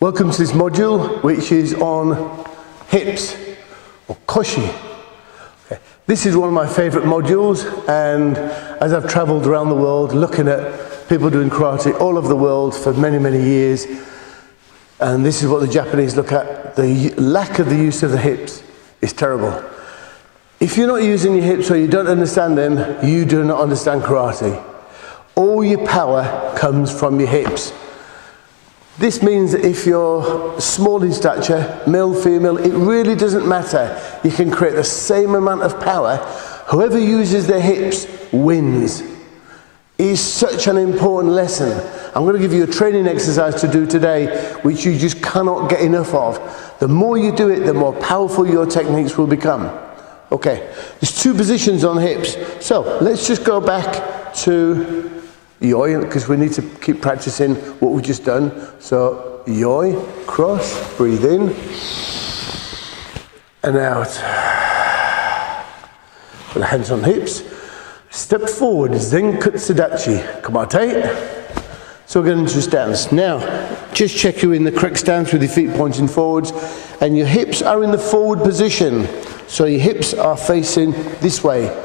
Welcome to this module, which is on hips, or koshi. Okay. This is one of my favorite modules, and as I've traveled around the world looking at people doing karate all over the world for many, many years, and this is what the Japanese look at, the lack of the use of the hips is terrible. If you're not using your hips or you don't understand them, you do not understand karate. All your power comes from your hips. This means that if you're small in stature, male, female, it really doesn't matter. You can create the same amount of power. Whoever uses their hips wins. It is such an important lesson. I'm going to give you a training exercise to do today, which you just cannot get enough of. The more you do it, the more powerful your techniques will become. Okay, there's two positions on the hips. So let's just go back to yoi, because we need to keep practicing what we've just done. So yoi, cross, breathe in and out. Put the hands on the hips. Step forward, Zenkutsudachi, Kamate. So we're going into a stance. Now, just check you're in the correct stance with your feet pointing forwards, and your hips are in the forward position. So your hips are facing this way.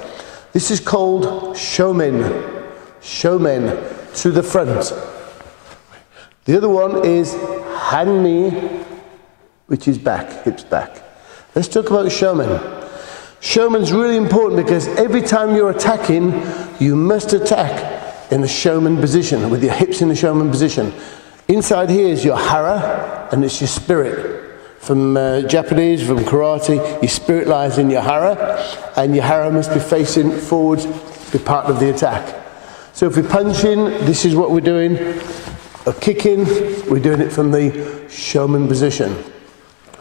This is called shomen. Shomen, to the front. The other one is hanmi, which is back, hips back. Let's talk about shomen. Shomen's really important because every time you're attacking, you must attack in the shomen position, with your hips in the shomen position. Inside here is your hara, and it's your spirit. From Japanese, from karate, your spirit lies in your hara, and your hara must be facing forwards to be part of the attack. So if we punch in, this is what we're doing. A kick in, we're doing it from the shomen position.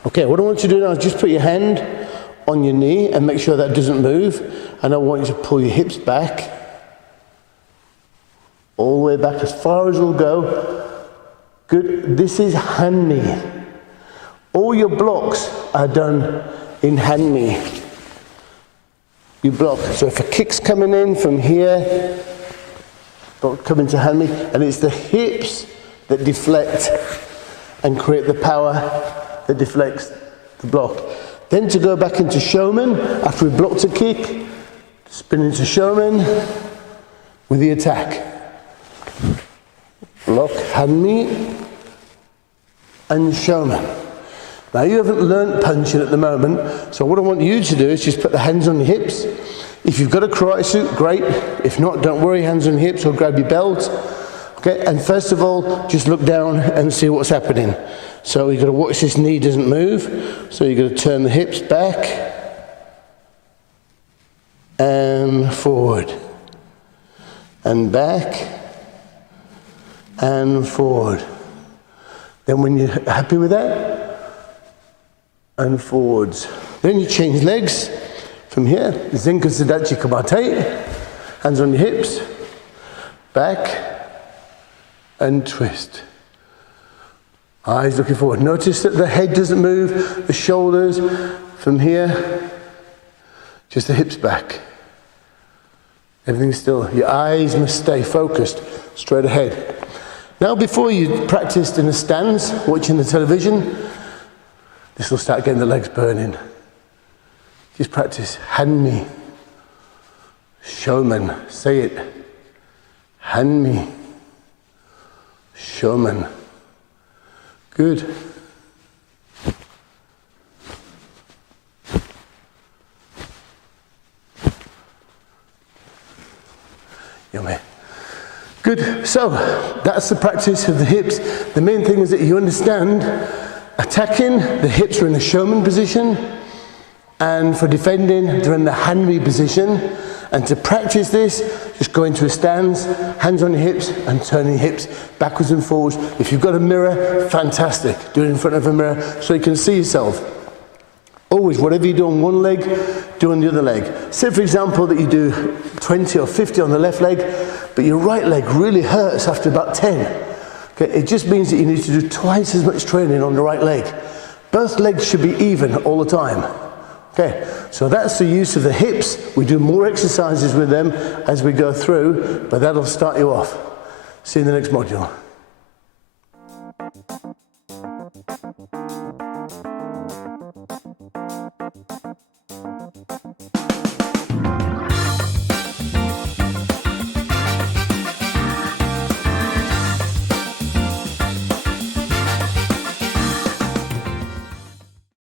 Okay, what I want you to do now is just put your hand on your knee and make sure that doesn't move. And I want you to pull your hips back, all the way back as far as it'll go. Good, this is hanmi. All your blocks are done in hanmi. You block, so if a kick's coming in from here, come into hanmi, and it's the hips that deflect and create the power that deflects the block. Then to go back into shomen, after we blocked a kick, spin into shomen with the attack. Block, hanmi, and shomen. Now you haven't learnt punching at the moment, so what I want you to do is just put the hands on your hips. If you've got a karate suit, great. If not, don't worry, hands on your hips or grab your belt. Okay, and first of all, just look down and see what's happening. So you've got to watch this knee doesn't move. So you've got to turn the hips back and forward and back and forward. Then when you're happy with that, and forwards. Then you change legs. From here, Zenkutsudachi Kamate, hands on your hips, back, and twist. Eyes looking forward. Notice that the head doesn't move, the shoulders. From here, just the hips back. Everything's still. Your eyes must stay focused, straight ahead. Now, before you practiced in a stance, watching the television, this will start getting the legs burning. Just practice hanmi, shomen, say it, hanmi, shomen. Good. Yummy. Good, so that's the practice of the hips. The main thing is that you understand attacking, the hips are in the shomen position, and for defending, they're in the hanmi position. And to practice this, just go into a stance, hands on your hips, and turn your hips backwards and forwards. If you've got a mirror, fantastic. Do it in front of a mirror so you can see yourself. Always, whatever you do on one leg, do on the other leg. Say, for example, that you do 20 or 50 on the left leg, but your right leg really hurts after about 10. Okay, it just means that you need to do twice as much training on the right leg. Both legs should be even all the time. Okay, so that's the use of the hips. We do more exercises with them as we go through, but that'll start you off. See you in the next module.